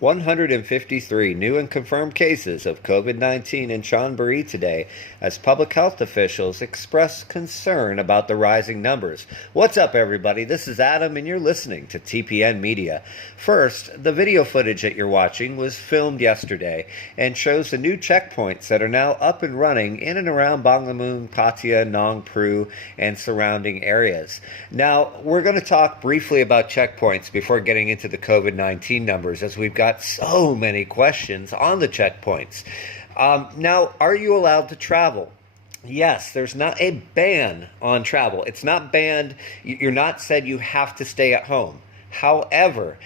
153 new and confirmed cases of COVID-19 in Chonburi today as public health officials express concern about the rising numbers. What's up, everybody? This is Adam, and you're listening to TPN Media. First, the video footage that you're watching was filmed yesterday and shows the new checkpoints that are now up and running in and around Banglamun, Pattaya, Nong Pru, and surrounding areas. Now, we're going to talk briefly about checkpoints before getting into the COVID-19 numbers, as we've got so many questions on the checkpoints. Now, are you allowed to travel? Yes, there's not a ban on travel. It's not banned. You're not said you have to stay at home. However,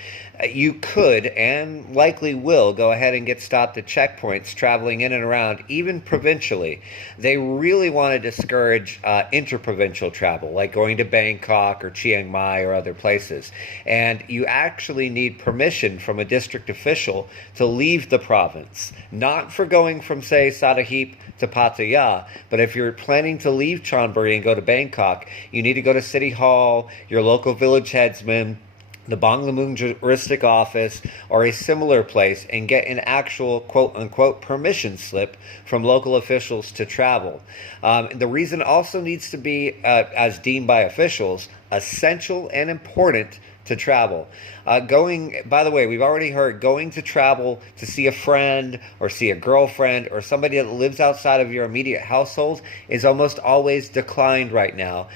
you could and likely will go ahead and get stopped at checkpoints traveling in and around, even provincially. They really want to discourage interprovincial travel, like going to Bangkok or Chiang Mai or other places. And you actually need permission from a district official to leave the province, not for going from, say, Sadahip to Pattaya, but if you're planning to leave Chonburi and go to Bangkok, you need to go to City Hall, your local village headsman, the Banglamun juristic office, or a similar place, and get an actual quote-unquote permission slip from local officials to travel. The reason also needs to be, as deemed by officials, essential and important to travel. By the way, we've already heard going to travel to see a friend or see a girlfriend or somebody that lives outside of your immediate household is almost always declined right now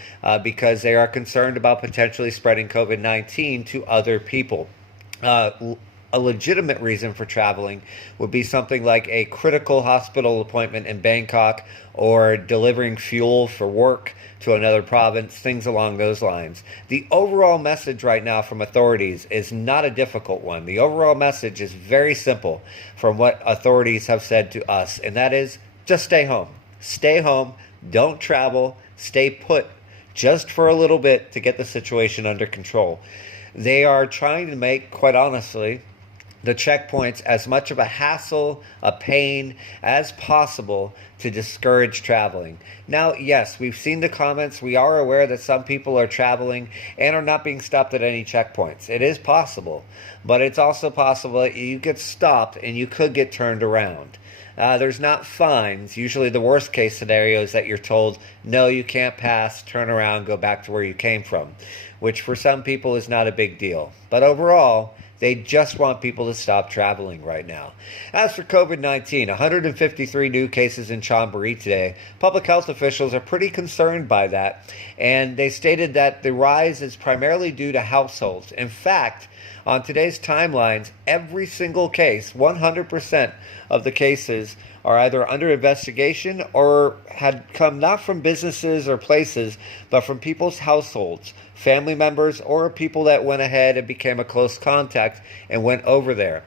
because they are concerned about potentially spreading COVID-19 to other people. A legitimate reason for traveling would be something like a critical hospital appointment in Bangkok or delivering fuel for work to another province, things along those lines. The overall message right now from authorities is not a difficult one. The overall message is very simple from what authorities have said to us, and that is just stay home. Stay home, don't travel, stay put just for a little bit to get the situation under control. They are trying to make, quite honestly, the checkpoints as much of a hassle, a pain as possible to discourage traveling. Now, yes, we've seen the comments. We are aware that some people are traveling and are not being stopped at any checkpoints. It is possible, but it's also possible that you get stopped and you could get turned around. There's not fines. Usually the worst case scenario is that you're told, no, you can't pass, turn around, go back to where you came from, which for some people is not a big deal. But overall, they just want people to stop traveling right now. As for COVID-19, 153 new cases in Chonburi today. Public health officials are pretty concerned by that, and they stated that the rise is primarily due to households. In fact, on today's timelines, every single case, 100% of the cases, are either under investigation or had come not from businesses or places, but from people's households, family members, or people that went ahead and became a close contact and went over there.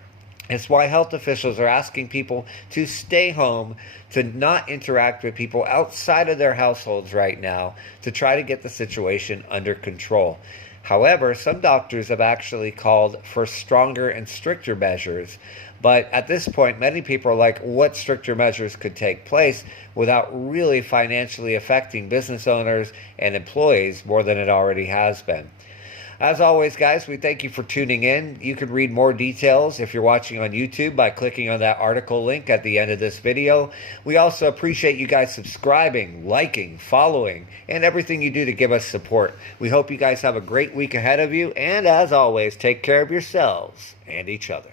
It's why health officials are asking people to stay home, to not interact with people outside of their households right now, to try to get the situation under control. However, some doctors have actually called for stronger and stricter measures. But at this point, many people are like, what stricter measures could take place without really financially affecting business owners and employees more than it already has been? As always, guys, we thank you for tuning in. You can read more details if you're watching on YouTube by clicking on that article link at the end of this video. We also appreciate you guys subscribing, liking, following, and everything you do to give us support. We hope you guys have a great week ahead of you, and as always, take care of yourselves and each other.